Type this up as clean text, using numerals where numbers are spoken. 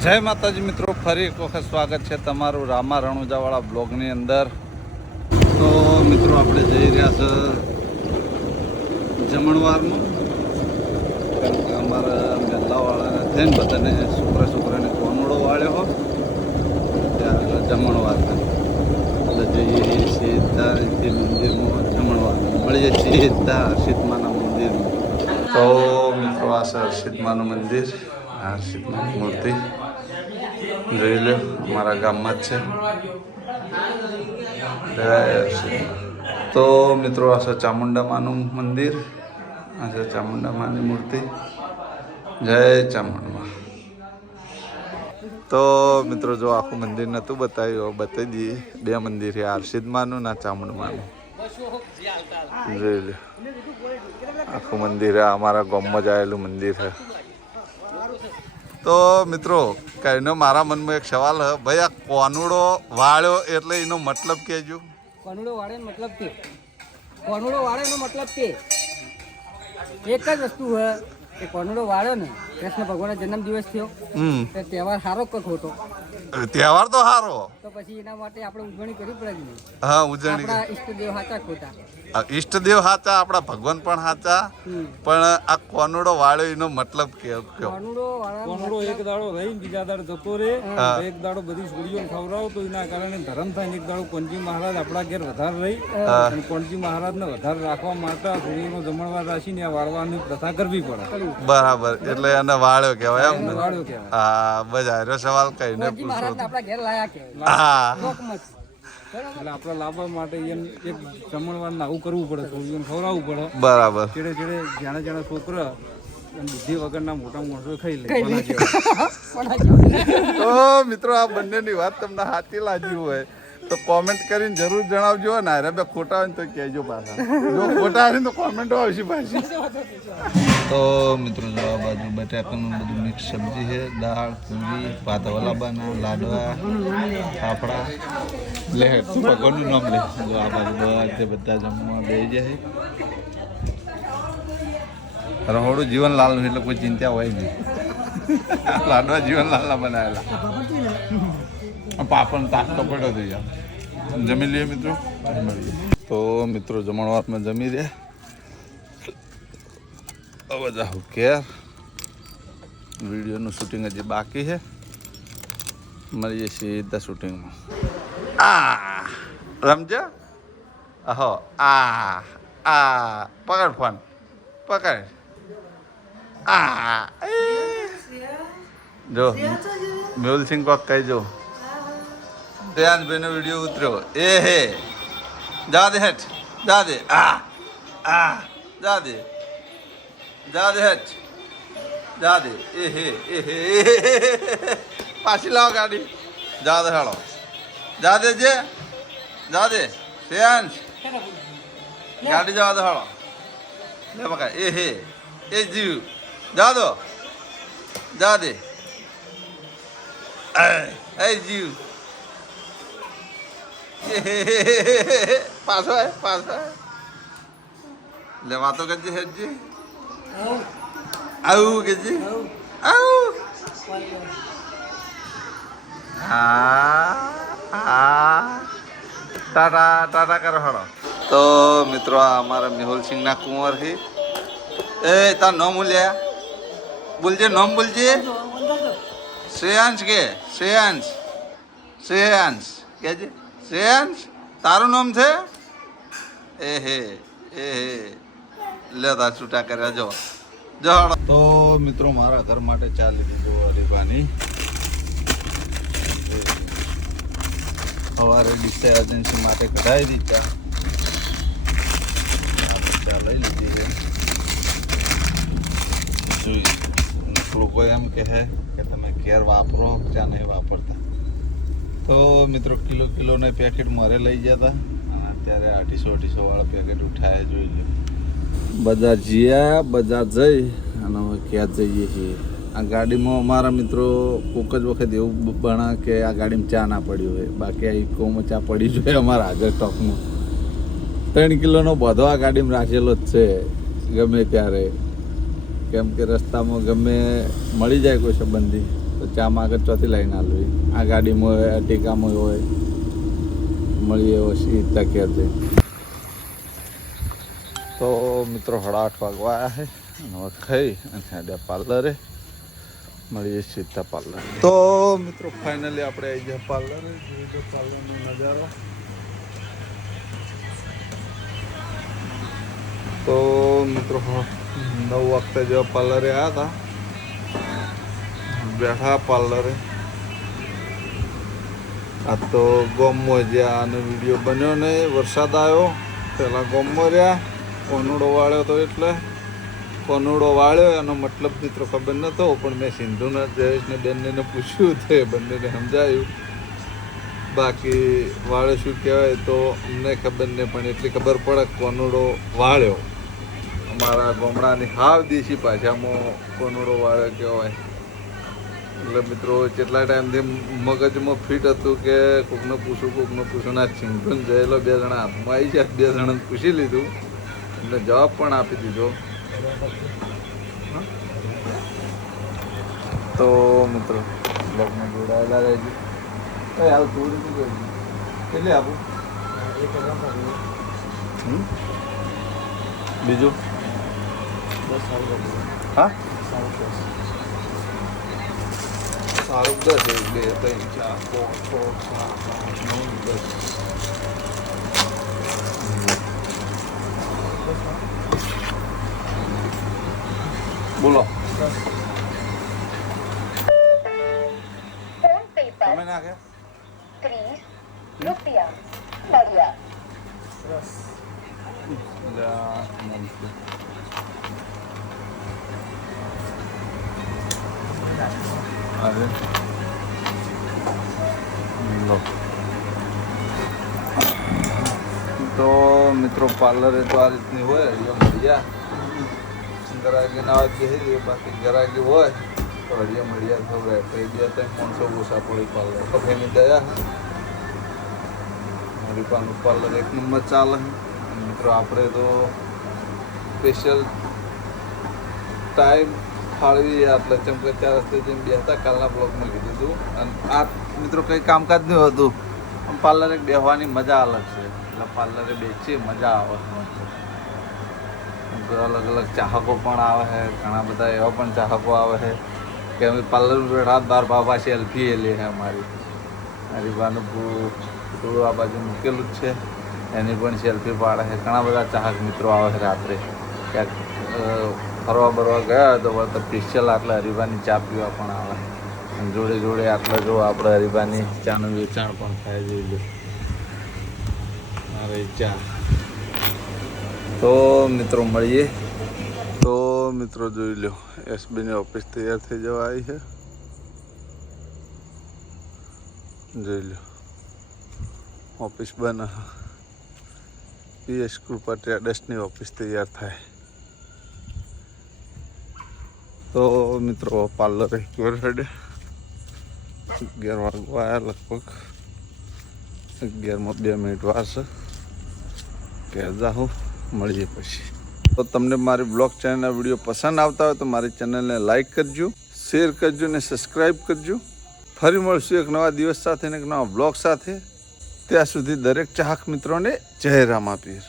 જય માતાજી મિત્રો, ફરી એક વખત સ્વાગત છે તમારું રામા રણુજાવાળા બ્લોગની અંદર. તો મિત્રો આપણે જઈ રહ્યા છે જમણવારનું, કારણ કે અમારા મેલાવાળાને થઈને બધાને છોકરાને કોનોડો વાળ્યો હો ત્યાં જમણવારને, એટલે જઈએ સીધા અહીંથી મંદિરમાં જમણવાર મળીએ સીધા હર્ષિતમાના મંદિરમાં. તો મિત્રો આ છે હર્ષિતમાનું મંદિર, હર્ષિતમાની મૂર્તિ જોઈ લો, અમારા ગામમાં જ છે. તો મિત્રો આ છે ચામુંડામાનું મંદિર, આ છે ચામુંડામાની મૂર્તિ. જય ચામુંડમાં. તો મિત્રો જો આખું મંદિર નહોતું બતાવ્યું, બતાવી દઈએ. બે મંદિર છે, હર્ષિતમાનું ના ચામુંડમાનું. જોઈ લો આખું મંદિર, અમારા ગામમાં જ આવેલું મંદિર છે. તો મિત્રો કઈનો મારા મનમાં એક સવાલ હે, ભાઈ આ કોનુડો વાળ્યો એટલે એનો મતલબ કહેજો. કોનુડો વાળે મતલબ કે કોનુડો વાળે નો મતલબ કે એક જ વસ્તુ હે કે કોનુડો વાળ્યો ને કૃષ્ણ ભગવાનનો જન્મ દિવસ થયો, તો તહેવાર સારો કે ખોટો? તહેવાર તો સારો, તો પછી એના માટે આપણે ઉજવણી કરવી પડે ને. હા, ઉજવણી. આપણા ઈષ્ટદેવ સાચા ખોટા? ઈષ્ટદેવ સાચા, આપણા ભગવાન પણ સાચા, પણ આ કોનુડો વાળ્યો એનો મતલબ કયો? કોનુડો એક દાડો રહી બીજા દાડો જતો રે, એક દાડો બધી છોડીઓ ખવડાવો તો એના કારણે ધર્મ થાય. એક દાડો કોણજી મહારાજ આપણા ઘેર વધારે રહી અને કોણજી મહારાજને વધારે રાખવા માટે છોડીઓનો જમણવાર રાખીને આ વાળવાની પ્રથા કરવી પડે. બરાબર, એટલે એને વાળ્યો કહેવાય એમ ને? વાળ્યો કહેવાય. હા, બસ આરો સવાલ કહીને પૂછો. આપણા ઘેર લાયા કહેવાય. હા, એટલે આપણે લાવવા માટે એને એક જમણવાર આવું કરવું પડે, છોડીઓને ખવડાવવું પડે. બરાબર. ચેડે ચેડે જાણે જાણે છોકરા બુદ્ધિ વગરના મોટા માણસો ખાઈ લે. તો મિત્રો આ બંનેની વાત તમને સાચી લાગી હોય તો કોમેન્ટ કરીને જરૂર જણાવજો. ને અરે બે ખોટા હોય ને તો કહેજો પાછા, જો ખોટા આવે તો કોમેન્ટો આવશે પાછી. તો મિત્રો જો આ બાજુ બટાકાનું બધું મિક્સ સબ્જી છે, દાળ, પૂરી, ભાત, વલાબાના લાડવા, ફાફડા. લે શું ભગવાનનું નામ લે. જો આ બાજુ બધા જમવા બેસી જાય. રહોડું જીવનલાલનું એટલે કોઈ ચિંતા હોય નહીં. લાડવા જીવનલાલના બનાવેલા, પાપડ તાક તો પડ્યો થઈ જાય. જમી લઈએ મિત્રો. તો મિત્રો જમણવારમાં જમી રહ્યા. હવે જાઉં કેર, વિડીયોનું શૂટિંગ હજી બાકી છે. મળીએ સીધા શૂટિંગમાં. આ રમજો. હો આ પકડ ફોન, પકડ. જો મેહુલસિંહ કોક કહીજો. દયાનભાઈનો વિડીયો ઉતર્યો. એ હે જા દે હેઠ, જા દે. જા દે, જા દે હેઠ, જા દે. એ હે પાછી લાવો ગાડી. જા દે હાલો, જા દે જે, જા દે શ્રેયાંશ, ગાડી જવા દે હાલો. લે પકડ. એ હે એ જીવ, જા દો, જા દે. એ જીવ પાછો આય, પાછો આય. લે વાતો કરજે હેડજી. આવું કેજી, આવું. ટાટા ટાટા કરો હળો. તો મિત્રો આ અમારા મેહુલસિંહના કુંવર છે. એ તાર નામ બોલ્યા, બોલજે નામ બોલજે. શ્રેયાંશ કે શ્રેયાંશ, શ્રેયાંશ કેજે. શ્રેયાંશ તારું નામ છે? એ હે લે તાર છૂટા કર્યા. જો જો. તો મિત્રો મારા ઘર માટે ચા લીધી જો હરીબાની. સવારે ડિસ્ચાર્જ એજન્સી માટે કઢાવી દી ચા લઈ લીધી છે. જોઈએ લોકો એમ કહે કે તમે ઘેર વાપરો, ચા નહીં વાપરતા. તો મિત્રો કિલોના પેકેટ મારે લઈ જતા અને અત્યારે 800 વાળા પેકેટ ઉઠાયા. જોઈ લો. બજાર જ્યાં બજાર જઈ અને હવે ક્યાં જઈએ છીએ. આ ગાડીમાં અમારા મિત્રો કોક જ વખત એવું બના કે આ ગાડીમાં ચા ના પડી હોય, બાકી આ ઇકોમાં ચા પડી જોઈએ અમારા આગળ સ્ટોકમાં. 3 કિલોનો બધો આ ગાડીમાં રાખેલો જ છે ગમે ત્યારે, કેમ કે રસ્તામાં ગમે મળી જાય કોઈ સંબંધી તો ચા માગે ચોથી લાઈન આલવી આ ગાડીમાં હોય આ ટેકામાં હોય મળીએ એવો સીધા ઘેર જઈ. તો મિત્રો 8:30 વાગવા આવ્યા છે અને હવે ખાઈ અને હેડ્યા પાર્લરે. મળીએ સીધા પાર્લર. તો મિત્રો ફાઇનલી આપણે આવી ગયા પાર્લરે. જોઈ દો પાર્લરનો નજારો. તો મિત્રો 9 વાગતા જેવા પાર્લરે આવ્યા હતા. બેઠા પાર્લરે. આ તો ગોમમાં જ્યાં આનો વિડીયો બન્યો ને વરસાદ આવ્યો પહેલાં ગોમમાં રહ્યા. કોનુડો વાળ્યો હતો એટલે કોનુડો વાળ્યો એનો મતલબ મિત્રો ખબર નહોતો પણ મેં સિંધુને જયેશને બંનેને પૂછ્યું તે બંનેને સમજાયું. બાકી વાળે શું કહેવાય તો અમને ખબર નહીં પણ એટલી ખબર પડે કોનુડો વાળ્યો. અમારા ગામડાની હાવ દેશી ભાષામાં કોનુડો વાળ્યો કહેવાય. એટલે મિત્રો કેટલા ટાઈમથી મગજમાં ફિટ હતું કે કોકને પૂછું ના સિંધુને જયેલો 2 જણા હાથમાં આવી જાય 2 જણાને પૂછી લીધું એટલે જવાબ પણ આપી દીધો. તો મિત્રો બ્લોગમાં જોડાયેલા રહેજો. હાલ થોડી શું કરજો કેટલી આપું બીજું 10 હા સારું 10 1 2 3 4 5 6 7 8 9 10 બોલો તમે નાખે 30 રૂપિયા મળ્યા. અરે લો તો મિત્રો પાર્લરે તો આ રીતની હોય મળ્યા ગરાગી ના હોય બાકી ગરાગી હોય તો હરિયા મળ્યા ખવડાય કઈ 2-3 ઓછા પડી પાર્લર કફેની દયા હરિપાનું પાર્લર 1 નંબર ચાલે. મિત્રો આપણે તો સ્પેશિયલ ટાઈમ ફાળવી એટલે ચમકે 4 રસ્તે જેમ બેસતા કાલના બ્લોગમાં કીધું હતું. અને આ મિત્રો કંઈ કામકાજ નહીં હતું પાર્લરે બેસવાની મજા અલગ છે. એટલે પાર્લરે બેસીએ મજા આવે. અલગ અલગ ચાહકો પણ આવે છે. ઘણા બધા એવા પણ ચાહકો આવે છે કે અમે પાર્લર બેઠા 12 બાબા સેલ્ફી લે છે અમારી. હરીબાનું થોડું આ બાજુ મૂકેલું જ છે એની પણ સેલ્ફી પાડે છે. ઘણા બધા ચાહક મિત્રો આવે છે. રાત્રે ક્યાંક ફરવા બરવા ગયા તો સ્પેશિયલ આટલા હરીબાની ચા પીવા પણ આવે. અને જોડે જોડે આટલા જો આપણે હરીબાની ચાનું વેચાણ પણ થાય. જોઈ લો મારે ચા. તો મિત્રો મળીએ. તો મિત્રો જોઈ લો એસબીની ઓફિસ તૈયાર થઈ જવા આવી છે. જોઈ લો ઓફિસ બને. પીએસ કૃપા ટ્રેડર્સની ઓફિસ તૈયાર થાય. તો મિત્રો પાર્લર 11 વાગવા આવ્યા. લગભગ 11 2 મિનિટ વાર છે. ઘેર જાઉં મળીએ પછી. તો તમને મારી બ્લોગ ચેનલના વિડીયો પસંદ આવતા હોય તો મારી ચેનલને લાઈક કરજો, શેર કરજો અને સબસ્ક્રાઈબ કરજો. ફરી મળશું એક નવા દિવસ સાથે અને એક નવા બ્લોગ સાથે. ત્યાં સુધી દરેક ચાહક મિત્રોને જય રામાપીર.